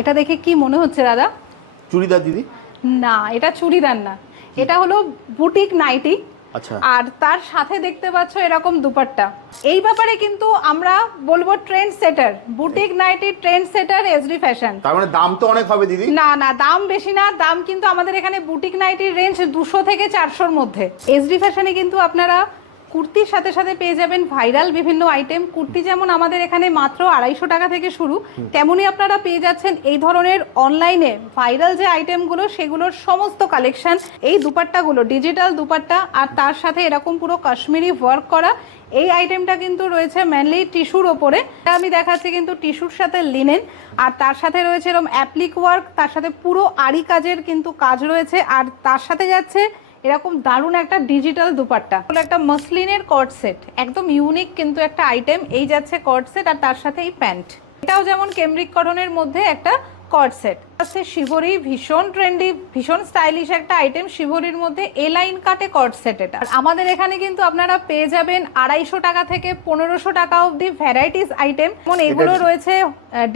এটা দেখে কি মনে হচ্ছে দাদা? চুড়িদার দিদি? না এটা চুড়িদার না। এটা হলো বুটিক নাইটি। আচ্ছা। আর তার সাথে দেখতে পাচ্ছ এরকম দুপাট্টা। এই ব্যাপারে কিন্তু আমরা বলব trend setter boutique nightie trend setter SD fashion তার মানে দাম তো অনেক হবে দিদি। না না দাম বেশি না। দাম কিন্তু আমাদের এখানে বুটিক নাইটির রেঞ্জ দুশো থেকে চারশোর মধ্যে। এসডি ফ্যাশনে কিন্তু আপনারা কুর্তির সাথে সাথে পেয়ে যাবেন ভাইরাল বিভিন্ন আইটেম কুর্তি যেমন আমাদের এখানে মাত্র আড়াইশো টাকা থেকে শুরু তেমনই আপনারা পেয়ে যাচ্ছেন এই ধরনের অনলাইনে ভাইরাল যে আইটেমগুলো সেগুলোর সমস্ত কালেকশন এই দুপাট্টাগুলো ডিজিটাল দুপাট্টা আর তার সাথে এরকম পুরো কাশ্মীরি ওয়ার্ক করা এই আইটেমটা কিন্তু রয়েছে মেনলি টিস্যুর ওপরে। আমি দেখাচ্ছি কিন্তু টিস্যুর সাথে লিনেন আর তার সাথে রয়েছে এরকম অ্যাপ্লিক ওয়ার্ক তার সাথে পুরো আরি কাজের কিন্তু কাজ রয়েছে। আর তার সাথে যাচ্ছে এরকম দারুণ একটা ডিজিটাল দুপাট্টা। হলো একটা মসলিনের কট সেট একদম ইউনিক কিন্তু একটা আইটেম এই যাচ্ছে কট সেট আর তার সাথে এই প্যান্ট এটাও যেমন কেমব্রিক কটনের মধ্যে একটা কট সেট আছে শিবরি ভীষণ ট্রেন্ডি ভীষণ স্টাইলিশ একটা আইটেম শিবরির মধ্যে এ লাইন কাটে কট সেট এটা। আমাদের এখানে কিন্তু আপনারা পেয়ে যাবেন আড়াইশো টাকা থেকে পনেরোশো টাকা অবধি ভ্যারাইটিস আইটেম যেমন এগুলো রয়েছে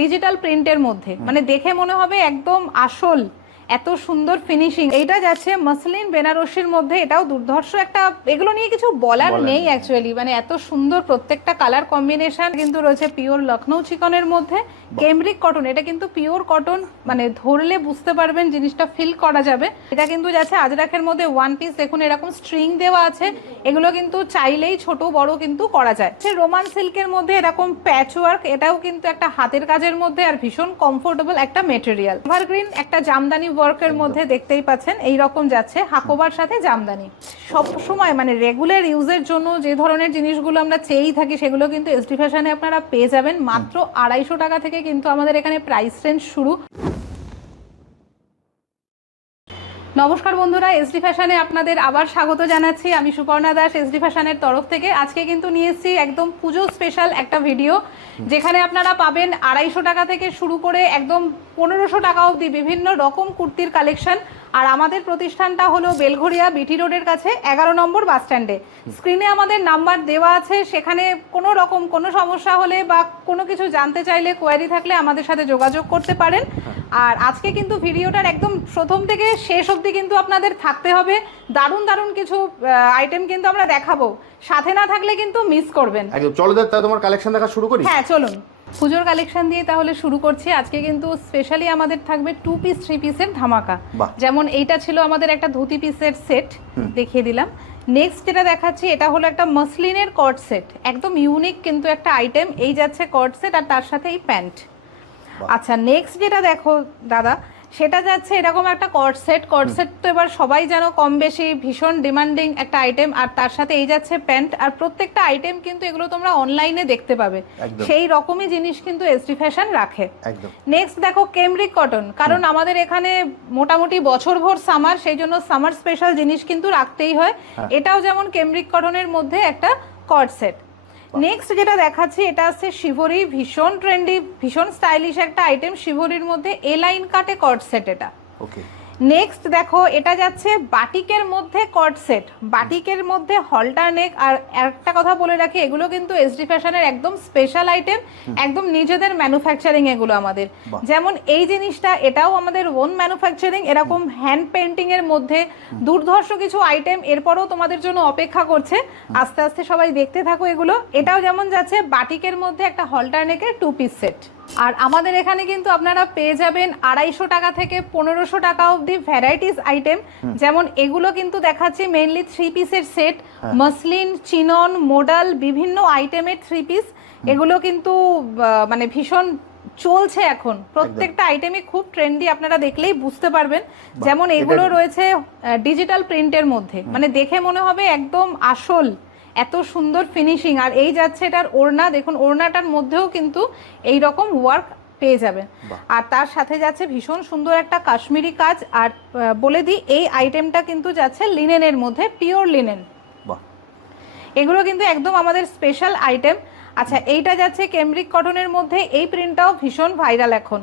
ডিজিটাল প্রিন্টের মধ্যে। মানে দেখে মনে হবে একদম আসল এত সুন্দর ফিনিশিং এইটা যাচ্ছে মসলিন বেনারসির মধ্যে। এটাও দুর্ধর্ষ একটা এগুলো নিয়ে কিছু বলার নেই। অ্যাকচুয়ালি মানে এত সুন্দর প্রত্যেকটা কালার কম্বিনেশন কিন্তু রয়েছে পিওর লখনৌ চিকনের মধ্যে। কেমব্রিক কটন এটা কিন্তু পিওর কটন মানে ধরলে বুঝতে পারবেন জিনিসটা ফিল করা যাবে। এটা কিন্তু যাচ্ছে আজরাখের মধ্যে ওয়ান পিস দেখুন এরকম স্ট্রিং দেওয়া আছে। এগুলো কিন্তু চাইলেই ছোট বড় কিন্তু করা যায়। সে রোমান সিল্কের মধ্যে এরকম প্যাচ ওয়ার্ক এটাও কিন্তু একটা হাতের কাজের মধ্যে আর ভীষণ কমফোর্টেবল একটা মেটেরিয়াল এভারগ্রিন একটা জামদানি ওয়ার্কের মধ্যে দেখতেই পাচ্ছেন এই রকম যাচ্ছে হাকোবার সাথে জামদানি। সব সময় মানে রেগুলার ইউজের জন্য যে ধরনের জিনিসগুলো আমরা চেয়েই থাকি সেগুলো কিন্তু এসডি ফ্যাশনে আপনারা পেয়ে যাবেন। মাত্র আড়াইশো টাকা থেকে কিন্তু আমাদের এখানে প্রাইস রেঞ্জ শুরু। নমস্কার বন্ধুরা এসডি ফ্যাশনে আপনাদের আবার স্বাগত জানাচ্ছি। আমি সুপর্ণা দাস এসডি ফ্যাশনের তরফ থেকে। আজকে কিন্তু নিয়ে এসেছি একদম পুজো স্পেশাল একটা ভিডিও যেখানে আপনারা পাবেন আড়াইশো টাকা থেকে শুরু করে একদম পনেরোশো টাকা অবধি বিভিন্ন রকম কুর্তির কালেকশন আর আমাদের প্রতিষ্ঠানটা হলো বেলঘরিয়া বিটি রোডের কাছে এগারো নম্বর বাস স্ট্যান্ডে। স্ক্রিনে আমাদের নাম্বার দেওয়া আছে সেখানে কোনো রকম কোনো সমস্যা হলে বা কোনো কিছু জানতে চাইলে কোয়ারি থাকলে আমাদের সাথে যোগাযোগ করতে পারেন। আর আজকে কিন্তু ভিডিওটার একদম প্রথম থেকে শেষ অবধি কিন্তু আপনাদের থাকতে হবে। দারুণ দারুণ কিছু আইটেম কিন্তু আমরা দেখাবো। সাথে না থাকলে কিন্তু মিস করবেন। একদম চলো দাদা তোমার কালেকশন দেখা শুরু করি? হ্যাঁ চলুন। পুজোর কালেকশন দিয়ে তাহলে শুরু করছি। আজকে কিন্তু স্পেশালি আমাদের থাকবে টু পিস থ্রি পিসের ধামাকা। যেমন এইটা ছিল আমাদের একটা ধুতি পিসের সেট দেখিয়ে দিলাম। নেক্সট যেটা দেখাচ্ছি এটা হলো একটা মসলিনের কট সেট একদম ইউনিক কিন্তু একটা আইটেম এই যাচ্ছে কট সেট আর তার সাথে এই প্যান্ট আচ্ছা নেক্সট যেটা দেখো দাদা সেটা যাচ্ছে এরকম একটা কট সেট তো এবার সবাই যেন কম বেশি ভীষণ ডিমান্ডিং একটা আইটেম আর তার সাথে এই যাচ্ছে প্যান্ট আর প্রত্যেকটা আইটেম কিন্তু এগুলো তোমরা অনলাইনে দেখতে পাবে। সেই রকমই জিনিস কিন্তু এসডি ফ্যাশন রাখে। নেক্সট দেখো কেমব্রিক কটন কারণ আমাদের এখানে মোটামুটি বছরভর সামার সেই জন্য সামার স্পেশাল জিনিস কিন্তু রাখতেই হয়। হ্যাঁ। এটাও যেমন কেমব্রিক কটনের মধ্যে একটা কট সেট নেক্সট যেটা দেখাচ্ছি এটা আছে শিবরি ভীষণ ট্রেন্ডি ভীষণ স্টাইলিশ একটা আইটেম শিবরির মধ্যে এ লাইন কাটে কট সেট এটা। ওকে নেক্সট দেখো এটা যাচ্ছে বাটিকের মধ্যে কট সেট বাটিকের মধ্যে হলটার নেক আর একটা কথা বলে রাখি এগুলো কিন্তু এসডি ফ্যাশনের একদম স্পেশাল আইটেম একদম নিজেদের ম্যানুফ্যাকচারিং এগুলো আমাদের। যেমন এই জিনিসটা এটাও আমাদের ওন ম্যানুফ্যাকচারিং এরকম হ্যান্ড পেন্টিং এর মধ্যে দুর্ধর্ষ কিছু আইটেম এরপরও তোমাদের জন্য অপেক্ষা করছে। আস্তে আস্তে সবাই দেখতে থাকো এগুলো। এটাও যেমন যাচ্ছে বাটিকের মধ্যে একটা হলটার নেকের টু পিস সেট আর আমাদের এখানে কিন্তু আপনারা পেয়ে যাবেন আড়াইশো টাকা থেকে পনেরোশো টাকা অবধি ভ্যারাইটিস আইটেম যেমন এগুলো কিন্তু দেখাচ্ছি মেনলি থ্রি পিসের সেট মসলিন চিনন মোডাল বিভিন্ন আইটেমের থ্রি পিস এগুলো কিন্তু মানে ভীষণ চলছে এখন। প্রত্যেকটা আইটেমই খুব ট্রেন্ডি আপনারা দেখলেই বুঝতে পারবেন। যেমন এগুলো রয়েছে ডিজিটাল প্রিন্টের মধ্যে। মানে দেখে মনে হবে একদম আসল এত সুন্দর ফিনিশিং আর এই যাচ্ছে এটার ওড়না। দেখুন ওড়নাটার মধ্যেও কিন্তু এই রকম ওয়ার্ক পেয়ে যাবেন আর তার সাথে যাচ্ছে ভীষণ সুন্দর একটা কাশ্মীরি কাজ আর বলে দিই এই আইটেমটা কিন্তু যাচ্ছে লিনেনের মধ্যে পিওর লিনেন এগুলো কিন্তু একদম আমাদের স্পেশাল আইটেম আচ্ছা এইটা যাচ্ছে কেমব্রিক কটনের মধ্যে এই প্রিন্টটাও ভীষণ ভাইরাল এখন।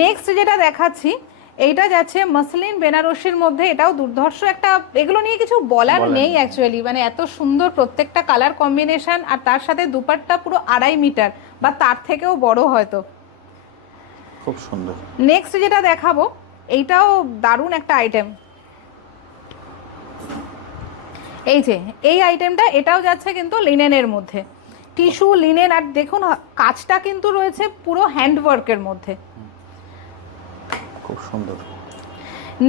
নেক্সট যেটা দেখাচ্ছি এইটা যাচ্ছে মসলিন বেনারসির মধ্যে। এটাও দুর্ধর্ষ একটা এগুলো নিয়ে কিছু বলার নেই। অ্যাকচুয়ালি মানে এত সুন্দর প্রত্যেকটা কালার কম্বিনেশন আর তার সাথে দুপাট্টা পুরো আড়াই মিটার বা তার থেকেও বড় হয়তো। খুব সুন্দর। নেক্সট যেটা দেখাবো এইটাও দারুণ একটা আইটেম এই যে এই আইটেমটা এটাও যাচ্ছে কিন্তু লিনেনের মধ্যে। টিস্যু লিনেন আর দেখুন কাজটা কিন্তু রয়েছে পুরো হ্যান্ডওয়ার্কের মধ্যে। খুব সুন্দর।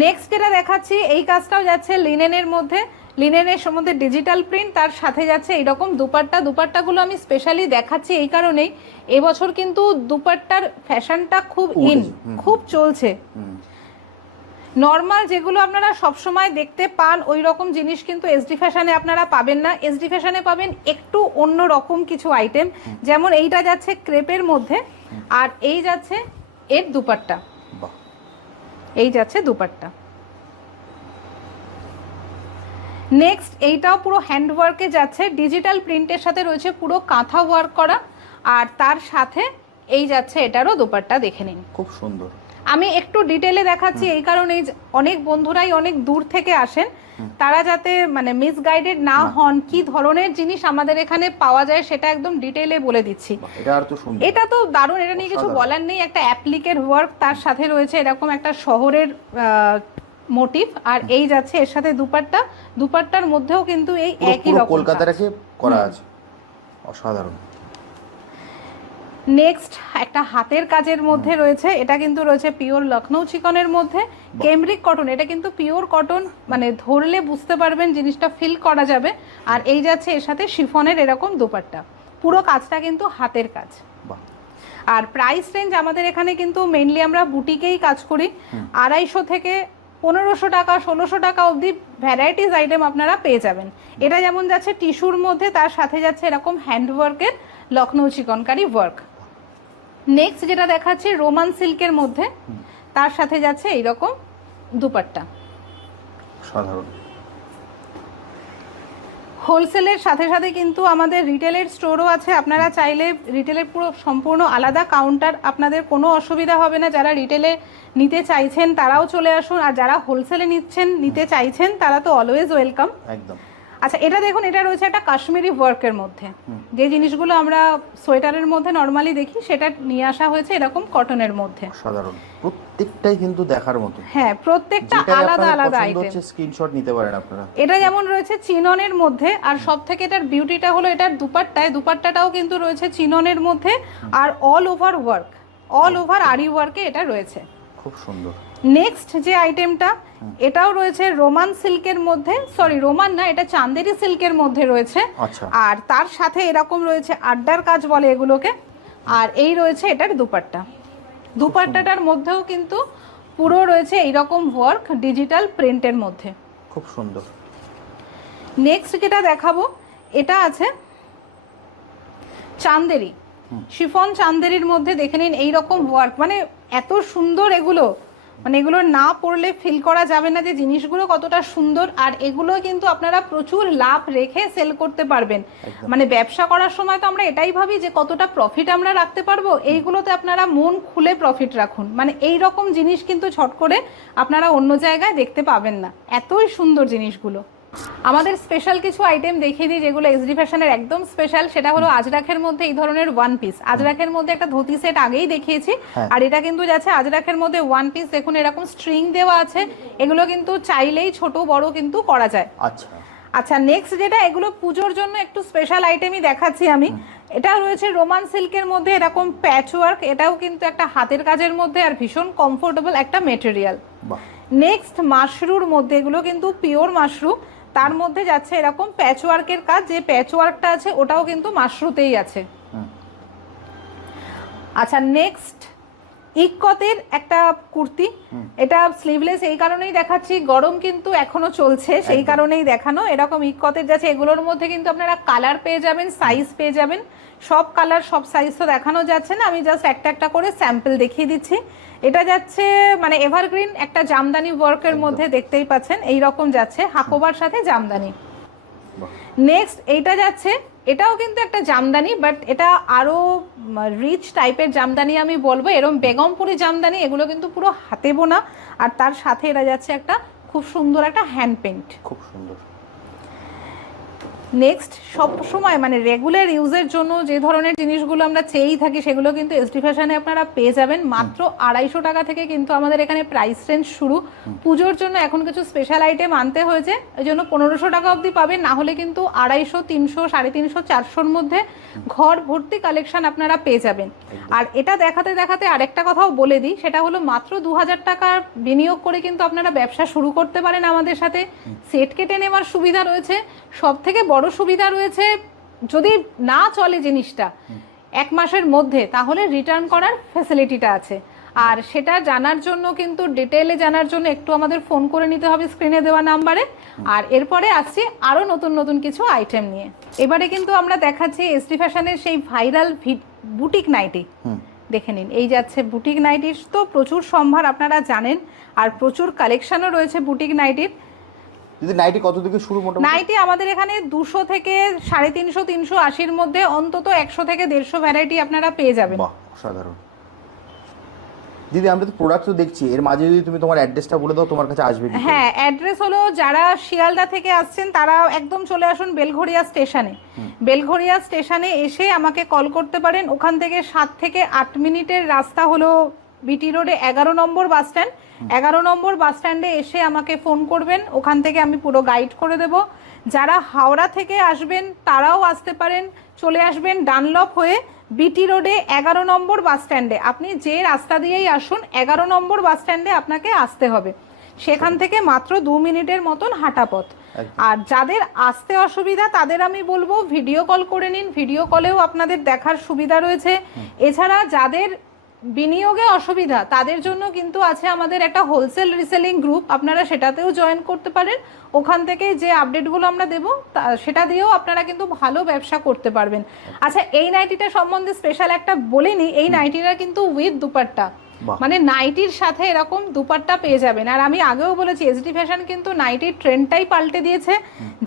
নেক্সট যেটা দেখাচ্ছি এই কাজটাও যাচ্ছে লিনেনের মধ্যে। লিনেনের সম্বন্ধে ডিজিটাল প্রিন্ট তার সাথে যাচ্ছে এইরকম দুপাট্টা। দুপাট্টাগুলো আমি স্পেশালি দেখাচ্ছি এই কারণেই। এবছর কিন্তু দুপাট্টার ফ্যাশনটা খুব ইন খুব চলছে। নর্মাল যেগুলো আপনারা সবসময় দেখতে পান ওই রকম জিনিস কিন্তু এসডি ফ্যাশনে আপনারা পাবেন না। এসডি ফ্যাশনে পাবেন একটু অন্য রকম কিছু আইটেম যেমন এইটা যাচ্ছে ক্রেপের মধ্যে। আর এই যাচ্ছে এর দুপাট্টা। এই যাচ্ছে দুপাট্টা। নেক্সট এইটাও পুরো হ্যান্ডওয়ার্কে যাচ্ছে। ডিজিটাল প্রিন্টের সাথে রয়েছে পুরো কাঁথা ওয়ার্ক করা। আর তার সাথে এই যাচ্ছে এটারও দুপাট্টা দেখে নিন। খুব সুন্দর। আমি একটু ডিটেলে দেখাচ্ছি এই কারণেই যে অনেক বন্ধুরাই অনেক দূর থেকে আসেন তারা যাতে মানে মিসগাইডেড না হন কি ধরনের জিনিস আমাদের এখানে পাওয়া যায় সেটা একদম ডিটেলে বলে দিচ্ছি। এটা তো দারুণ এটা নিয়ে কিছু বলার নেই একটা অ্যাপ্লিকের ওয়ার্ক তার সাথে রয়েছে এরকম একটা শহরের মোটিভ আর এই যাচ্ছে এর সাথে দুপাট্টা দুপাট্টার মধ্যেও কিন্তু এই একই রকম কলকাতা রেখে করা আছে। অসাধারণ। নেক্সট একটা হাতের কাজের মধ্যে রয়েছে। এটা কিন্তু রয়েছে পিওর লখনৌ চিকনের মধ্যে। কেমব্রিক কটন এটা কিন্তু পিওর কটন মানে ধরলে বুঝতে পারবেন জিনিসটা ফিল করা যাবে। আর এই যাচ্ছে এর সাথে শিফনের এরকম দুপাট্টা। পুরো কাজটা কিন্তু হাতের কাজ। আর প্রাইস রেঞ্জ আমাদের এখানে কিন্তু মেনলি আমরা বুটিকেই কাজ করি। আড়াইশো থেকে পনেরোশো টাকা ষোলোশো টাকা অবধি ভ্যারাইটিস আইটেম আপনারা পেয়ে যাবেন। এটা যেমন যাচ্ছে টিস্যুর মধ্যে তার সাথে যাচ্ছে এরকম হ্যান্ডওয়ার্কের লখনৌ চিকনকারি ওয়ার্ক নেক্সট যেটা দেখাচ্ছে রোমান সিল্কের মধ্যে তার সাথে যাচ্ছে এইরকম দুপাট্টা। সাধারণ। হোলসেলের সাথে সাথে কিন্তু আমাদের রিটেলের স্টোরও আছে। আপনারা চাইলে রিটেলের পুরো সম্পূর্ণ আলাদা কাউন্টার আপনাদের কোনো অসুবিধা হবে না। যারা রিটেলে নিতে চাইছেন তারাও চলে আসুন। আর যারা হোলসেলে নিচ্ছেন নিতে চাইছেন তারা তো অলওয়েজ ওয়েলকাম একদম। আচ্ছা এটা দেখুন এটা রয়েছে একটা কাশ্মীরি ওয়ার্কের মধ্যে। যে জিনিসগুলো আমরা সোয়েটারের মধ্যে নর্মালি দেখি সেটা নিয়ে আসা হয়েছে এরকম কটনের মধ্যে। সাধারণ। প্রত্যেকটাই কিন্তু দেখার মতো। হ্যাঁ প্রত্যেকটা আলাদা আলাদা আইটেম হচ্ছে স্ক্রিনশট নিতে পারেন আপনারা। এটা যেমন রয়েছে চিননের মধ্যে আর সব থেকে এটার বিউটিটা হলো এটার দুপাট্টায় দুপাট্টাটাও কিন্তু রয়েছে চিননের মধ্যে আর all over work all over aari ওয়ার্কে এটা রয়েছে। খুব সুন্দর। নেক্সট যে আইটেমটা এটাও রয়েছে রোমান সিল্কের মধ্যে সরি রোমান না এটা চান্দেরি সিল্কের মধ্যে রয়েছে। আচ্ছা। আর তার সাথে এরকম রয়েছে আড্ডার কাজ বলে এগুলোকে। আর এই রয়েছে এটার দুপাট্টা। দুপাট্টাটার মধ্যেও কিন্তু পুরো রয়েছে এইরকম ওয়ার্ক ডিজিটাল প্রিন্টের মধ্যে। খুব সুন্দর। নেক্সট যেটা দেখাবো এটা আছে চান্দেরি। শিফন চান্দেরির মধ্যে দেখে নিন এইরকম ওয়ার্ক মানে এত সুন্দর এগুলো। মানে এগুলো না পড়লে ফিল করা যাবে না যে জিনিসগুলো কতটা সুন্দর আর এগুলো কিন্তু আপনারা প্রচুর লাভ রেখে সেল করতে পারবেন। মানে ব্যবসা করার সময় তো আমরা এটাই ভাবি যে কতটা প্রফিট আমরা রাখতে পারব এইগুলোতে আপনারা মন খুলে প্রফিট রাখুন। মানে এই রকম জিনিস কিন্তু ছট করে আপনারা অন্য জায়গায় দেখতে পাবেন না। এতই সুন্দর জিনিসগুলো। আমাদের স্পেশাল কিছু আইটেম দেখিয়ে দিই যেগুলো এসডি ফ্যাশনের একদম স্পেশাল সেটা হলো আজরাখের মধ্যে এই ধরনের ওয়ান পিস আজরাখের মধ্যে একটা ধুতি সেট আগেই দেখিয়েছি। হ্যাঁ। আর এটা কিন্তু যাচ্ছে আজরাখের মধ্যে ওয়ান পিস দেখুন এরকম স্ট্রিং দেওয়া আছে। এগুলো কিন্তু চাইলেই ছোট বড় কিন্তু করা যায়। আচ্ছা। আচ্ছা নেক্সট যেটা এগুলো পুজোর জন্য একটু স্পেশাল আইটেমই দেখাচ্ছি আমি। এটা রয়েছে রোমান সিল্কের মধ্যে এরকম প্যাচ ওয়ার্ক এটাও কিন্তু একটা হাতের কাজের মধ্যে আর ভীষণ কমফোর্টেবল একটা মেটেরিয়াল নেক্সট মাশরুর মধ্যে এগুলো কিন্তু পিওর মাশরু তার মধ্যে যাচ্ছে এরকম প্যাচ ওয়ার্কের কাজ যে প্যাচওয়ার্কটা আছে ওটাও কিন্তু মাশরুতেই আছে। আচ্ছা নেক্সট ইকতের একটা কুর্তি। এটা স্লিভলেস এই কারণেই দেখাচ্ছি। গরম কিন্তু এখনও চলছে সেই কারণেই দেখানো। এরকম ইকতের যাচ্ছে এগুলোর মধ্যে কিন্তু আপনারা কালার পেয়ে যাবেন সাইজ পেয়ে যাবেন। সব কালার সব সাইজ তো দেখানো যাচ্ছে না। আমি জাস্ট একটা একটা করে স্যাম্পল দেখিয়ে দিচ্ছি। এটা যাচ্ছে মানে এভারগ্রিন একটা জামদানি ওয়ার্কের মধ্যে দেখতেই পাচ্ছেন। এই রকম যাচ্ছে হাকোবার সাথে জামদানি। নেক্সট এইটা যাচ্ছে এটাও কিন্তু একটা জামদানি বাট এটা আরও রিচ টাইপের জামদানি আমি বলব। এরকম বেগমপুরি জামদানি, এগুলো কিন্তু পুরো হাতে বোনা আর তার সাথে এটা যাচ্ছে একটা খুব সুন্দর একটা হ্যান্ড পেন্ট খুব সুন্দর। নেক্সট সব সময় মানে রেগুলার ইউজের জন্য যে ধরনের জিনিসগুলো আমরা চেয়েই থাকি সেগুলো কিন্তু এসডি ফ্যাশনে আপনারা পেয়ে যাবেন। মাত্র আড়াইশো টাকা থেকে কিন্তু আমাদের এখানে প্রাইস রেঞ্জ শুরু। পুজোর জন্য এখন কিছু স্পেশাল আইটেম আনতে হয়েছে ওই জন্য পনেরোশো টাকা অবধি পাবেন। না হলে কিন্তু আড়াইশো তিনশো সাড়ে তিনশো চারশোর মধ্যে ঘর ভর্তি কালেকশন আপনারা পেয়ে যাবেন। আর এটা দেখাতে দেখাতে আরেকটা কথাও বলে দিই সেটা হলো মাত্র দু হাজার টাকার বিনিয়োগ করে কিন্তু আপনারা ব্যবসা শুরু করতে পারেন আমাদের সাথে। সেট কেটে নেওয়ার সুবিধা রয়েছে। সব থেকে বড় সুবিধা রয়েছে। যদি না চলে জিনিসটা এক মাসের মধ্যে তাহলে রিটার্ন করার ফ্যাসিলিটিটা আছে। আর সেটা জানার জন্য কিন্তু ডিটেলে জানার জন্য একটু আমাদের ফোন করে নিতে হবে স্ক্রিনে দেওয়া নাম্বারে আর এরপরে আসছি আরও নতুন নতুন কিছু আইটেম নিয়ে। এবারে কিন্তু আমরা দেখাচ্ছি এসডি ফ্যাশনের সেই ভাইরাল বুটিক নাইটি দেখে নিন এই যাচ্ছে বুটিক নাইটির তো প্রচুর সম্ভার আপনারা জানেন আর প্রচুর কালেকশনও রয়েছে বুটিক নাইটির যদি নাইটি কত থেকে শুরু মোটামুটি? নাইটি আমাদের এখানে দুশো থেকে সাড়ে তিনশো তিনশো আশির মধ্যে অন্তত একশো থেকে দেড়শো ভ্যারাইটি আপনারা পেয়ে যাবেন। বাহ অসাধারণ। দিদি আমরা তো প্রোডাক্ট তো দেখছি এর মাঝে যদি তুমি তোমার অ্যাড্রেসটা বলে দাও তোমার কাছে আসবে হ্যাঁ অ্যাড্রেস হলো যারা শিয়ালদা থেকে আসছেন তারা একদম চলে আসুন বেলঘড়িয়া স্টেশনে বেলঘড়িয়া স্টেশনে এসে আমাকে কল করতে পারেন। ওখান থেকে সাত থেকে আট মিনিটের রাস্তা হলো বিটি রোডে এগারো নম্বর বাস স্ট্যান্ড এগারো নম্বর বাস স্ট্যান্ডে এসে আমাকে ফোন করবেন ওখান থেকে আমি পুরো গাইড করে দেব। যারা হাওড়া থেকে আসবেন তারাও আসতে পারেন। চলে আসবেন ডানলপ হয়ে বিটি রোডে এগারো নম্বর বাস স্ট্যান্ডে। আপনি যে রাস্তা দিয়েই আসুন এগারো নম্বর বাস স্ট্যান্ডে আপনাকে আসতে হবে। সেখান থেকে মাত্র দু মিনিটের মতন হাঁটা পথ। আর যাদের আসতে অসুবিধা তাদের আমি বলব ভিডিও কল করে নিন। ভিডিও কলেও আপনাদের দেখার সুবিধা রয়েছে। এছাড়া যাদের বিনিয়োগে অসুবিধা। তাদের জন্য কিন্তু আছে আমাদের একটা হোলসেল রিসেলিং গ্রুপ আপনারা সেটাতেও জয়েন করতে পারেন। ওখান থেকে যে আপডেটগুলো আমরা দেবো সেটা দিয়েও আপনারা কিন্তু ভালো ব্যবসা করতে পারবেন। আচ্ছা এই নাইটিটা সম্বন্ধে স্পেশাল একটা বলিনি। এই নাইটিটা কিন্তু উইথ দুপাট্টা। মানে নাইটির সাথে এরকম দুপাট্টা পেয়ে যাবেন। আর আমি আগেও বলেছি এসডি ফ্যাশন কিন্তু নাইটির ট্রেন্ডটাই পাল্টে দিয়েছে।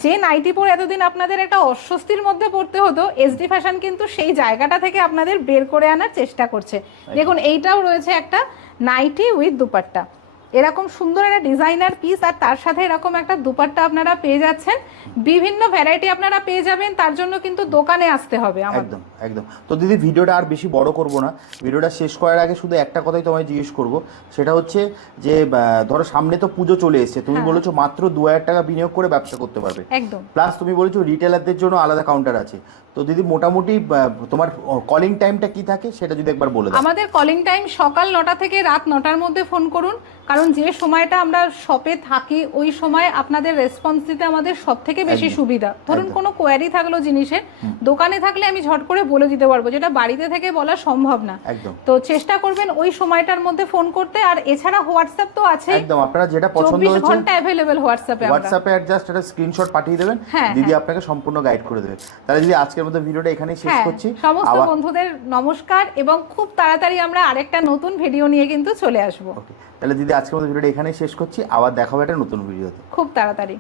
যে নাইটি পরে এতদিন আপনাদের একটা অস্বস্তির মধ্যে পড়তে হতো এসডি ফ্যাশন কিন্তু সেই জায়গাটা থেকে আপনাদের বের করে আনার চেষ্টা করছে। দেখুন এইটাও রয়েছে একটা নাইটি উইথ দুপাট্টা। এরকম সুন্দর একটা ডিজাইনার পিস আর তার সাথে এরকম একটা দুপাট্টা আপনারা পেয়ে যাচ্ছেন। বিভিন্ন ভ্যারাইটি আপনারা পেয়ে যাবেন তার জন্য কিন্তু দোকানে আসতে হবে একদম একদম। তো দিদি ভিডিওটা আর বেশি বড় করব না। ভিডিওটা শেষ করার আগে শুধু একটা কথাই তোমায় জিজ্ঞেস করব। সেটা হচ্ছে যে ধরো সামনে তো পুজো চলে এসেছে। তুমি হ্যাঁ। বলেছ মাত্র দু হাজার টাকা বিনিয়োগ করে ব্যবসা করতে পারবে। একদম। প্লাস তুমি বলেছ রিটেলারদের জন্য আলাদা কাউন্টার আছে। তো দিদি মোটামুটি তোমার কলিং টাইমটা কি থাকে? সেটা যদি একবার বলে দাও। আমাদের কলিং টাইম সকাল নটা থেকে রাত নটার মধ্যে ফোন করুন। কারণ যে সময়টা আমরা শপে থাকি ওই সময় আপনাদের রেসপন্স দিতে আমাদের সব থেকে বেশি সুবিধা। ধরুন কোনো কোয়ারি থাকল জিনিসের দোকানে থাকলে আমি ঝট করে বলে দিতে পারব যেটা বাড়িতে থেকে বলা সম্ভব না। তো চেষ্টা করবেন ওই সময়টার মধ্যে ফোন করতে আর এছাড়া হোয়াটসঅ্যাপ তো আছে একদম আপনারা যেটা পছন্দ হয়েছে ঘণ্টা অ্যাভেলেবেল হোয়াটসঅ্যাপে হোয়াটসঅ্যাপে জাস্ট একটা স্ক্রিনশট পাঠিয়ে দেবেন হ্যাঁ, দিদি হ্যাঁ। আপনাকে সম্পূর্ণ গাইড করে দেবে। তাহলে দিদি আজকের মতো ভিডিওটা এখানেই শেষ হ্যাঁ করছি সমস্ত বন্ধুদের নমস্কার এবং খুব তাড়াতাড়ি আমরা আরেকটা নতুন ভিডিও নিয়ে কিন্তু চলে আসব। তাহলে দিদি, আজকের মতো ভিডিওটা এখানেই শেষ করছি। আবার দেখাবো একটা নতুন ভিডিওতে। খুব তাড়াতাড়ি।